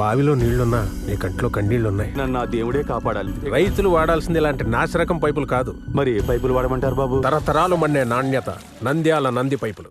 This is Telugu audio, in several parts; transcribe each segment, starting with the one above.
బావిలో నీళ్లున్నా నీ కంట్లో కన్నీళ్లున్నాయి. నన్ను ఆ దేవుడే కాపాడాలి. రైతులు వాడాల్సింది ఇలాంటి నాసిరకం పైపులు కాదు. మరి ఏ పైపులు వాడమంటారు బాబు? తరతరాలు మన్నే నాణ్యత నంద్యాల నంది పైపులు.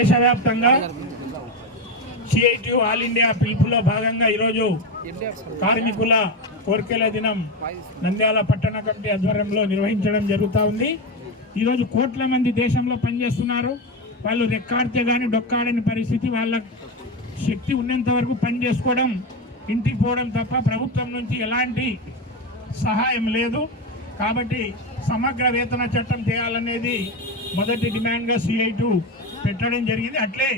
దేశవ్యాప్తంగా సిఐటియు ఆల్ ఇండియా పిలుపులో భాగంగా ఈరోజు కార్మికుల కోర్కెల దినం నంద్యాల పట్టణ కమిటీ ఆధ్వర్యంలో నిర్వహించడం జరుగుతూ ఉంది. ఈరోజు కోట్ల మంది దేశంలో పనిచేస్తున్నారు. వాళ్ళు రెక్కాడితే కానీ డొక్కాడని పరిస్థితి. వాళ్ళ శక్తి ఉన్నంత వరకు పని చేసుకోవడం, ఇంటికి పోవడం తప్ప ప్రభుత్వం నుంచి ఎలాంటి సహాయం లేదు. కాబట్టి సమగ్ర వేతన చట్టం చేయాలనేది మొదటి డిమాండ్గా సిఐటియు పెట్టడం జరిగింది. అట్లే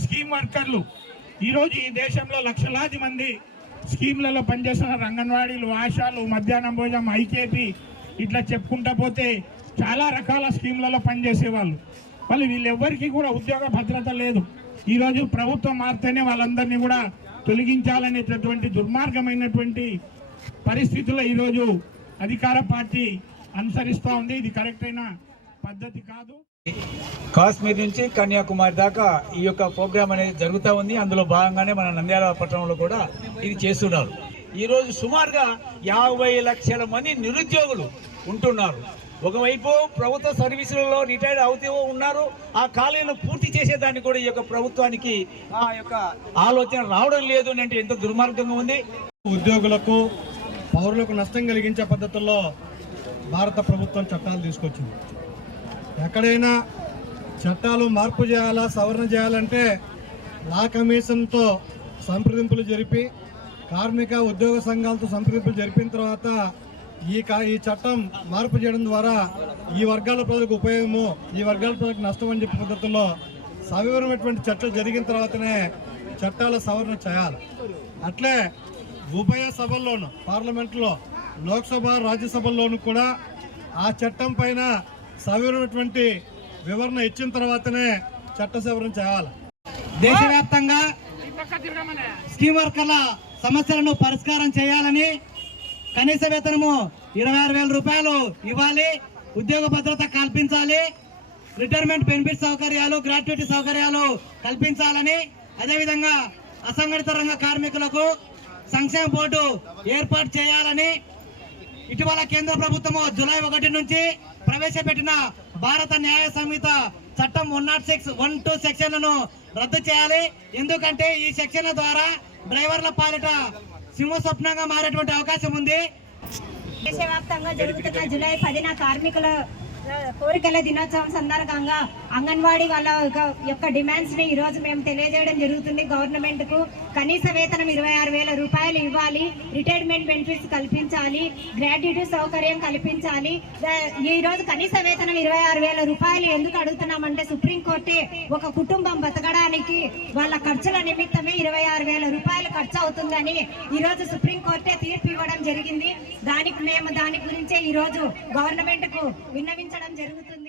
స్కీమ్ వర్కర్లు ఈరోజు ఈ దేశంలో లక్షలాది మంది స్కీమ్లలో పనిచేస్తున్నారు. అంగన్వాడీలు, ఆశాలు, మధ్యాహ్నం భోజనం, ఐకేపీ, ఇట్లా చెప్పుకుంటా పోతే చాలా రకాల స్కీమ్లలో పనిచేసేవాళ్ళు. వీళ్ళెవ్వరికీ కూడా ఉద్యోగ భద్రత లేదు. ఈరోజు ప్రభుత్వం మారితేనే వాళ్ళందరినీ కూడా తొలగించాలనేటటువంటి దుర్మార్గమైనటువంటి పరిస్థితుల్లో ఈరోజు అధికార పార్టీ అనుసరిస్తూ ఉంది. ఇది కరెక్ట్ అయిన పద్ధతి కాదు. కాశ్మీర్ నుంచి కన్యాకుమారి దాకా ఈ యొక్క ప్రోగ్రామ్ అనేది జరుగుతూ ఉంది. అందులో భాగంగానే మన నంద్యాల పట్టణంలో కూడా ఇది చేస్తున్నారు. ఈరోజు సుమారుగా 50 లక్షల మంది నిరుద్యోగులు ఉంటున్నారు. ఒకవైపు ప్రభుత్వ సర్వీసులలో రిటైర్డ్ అవుతూ ఉన్నారు. ఆ ఖాళీలను పూర్తి చేసేదాన్ని కూడా ఈ యొక్క ప్రభుత్వానికి ఆ యొక్క ఆలోచన రావడం లేదు అంటే ఎంత దుర్మార్గంగా ఉంది. ఉద్యోగులకు, పౌరులకు నష్టం కలిగించే పద్ధతుల్లో భారత ప్రభుత్వం చట్టాలు తీసుకొచ్చింది. ఎక్కడైనా చట్టాలు మార్పు చేయాలా, సవరణ చేయాలంటే లా కమిషన్తో సంప్రదింపులు జరిపి, కార్మిక ఉద్యోగ సంఘాలతో సంప్రదింపులు జరిపిన తర్వాత ఈ చట్టం మార్పు చేయడం ద్వారా ఈ వర్గాల ప్రజలకు ఉపయోగము, ఈ వర్గాల ప్రజలకు నష్టం అని చెప్పే పద్ధతుల్లో సవివరమైనటువంటి చర్చలు జరిగిన తర్వాతనే చట్టాల సవరణ చేయాలి. అట్లే ఉభయ సభల్లోనూ, పార్లమెంట్లో, లోక్సభ, రాజ్యసభల్లోనూ కూడా ఆ చట్టం పైన సవివరమైనటువంటి వివరణ ఇచ్చిన తర్వాతనే చట్ట సవరణ చేయాలి. దేశవ్యాప్తంగా స్కీమ్ వర్కర్ల సమస్యలను పరిష్కారం చేయాలని, కనీస వేతనము 26,000 రూపాయలు ఇవ్వాలి, ఉద్యోగ భద్రత కల్పించాలి, రిటైర్మెంట్ బెనిఫిట్ సౌకర్యాలు, గ్రాట్యుటీ సౌకర్యాలు కల్పించాలని, అదేవిధంగా అసంఘటిత రంగ కార్మికులకు సంక్షేమ బోర్డు ఏర్పాటు చేయాలని, ఇటీవల కేంద్ర ప్రభుత్వము జూలై 1 నుంచి ప్రవేశపెట్టిన భారత న్యాయ సంహిత చట్టం 106, 102 సెక్షన్లను రద్దు చేయాలి. ఎందుకంటే ఈ సెక్షన్ల ద్వారా డ్రైవర్ల పాలిట సింహస్వప్నంగా మారేటువంటి అవకాశం ఉంది. దేశవ్యాప్తంగా జరుగుతున్న జూలై 10న కార్మికుల కోరికల దినోత్సవం సందర్భంగా అంగన్వాడీ వాళ్ళ యొక్క డిమాండ్స్ ని ఈ రోజు మేము తెలియజేయడం జరుగుతుంది. గవర్నమెంట్ కు కనీస వేతనం 26,000 రూపాయలు ఇవ్వాలి, రిటైర్మెంట్ బెనిఫిట్స్ కల్పించాలి, గ్రాట్యుటీ సౌకర్యం కల్పించాలి. ఈ రోజు కనీస వేతనం 26,000 రూపాయలు ఎందుకు అడుగుతున్నామంటే సుప్రీంకోర్టే ఒక కుటుంబం బతకడానికి వాళ్ళ ఖర్చుల నిమిత్తమే 26,000 రూపాయలు ఖర్చు అవుతుందని ఈ రోజు సుప్రీంకోర్టే తీర్పు ఇవ్వడం జరిగింది. దాని గురించే ఈ రోజు గవర్నమెంట్ కు విన్నవించడం జరుగుతుంది.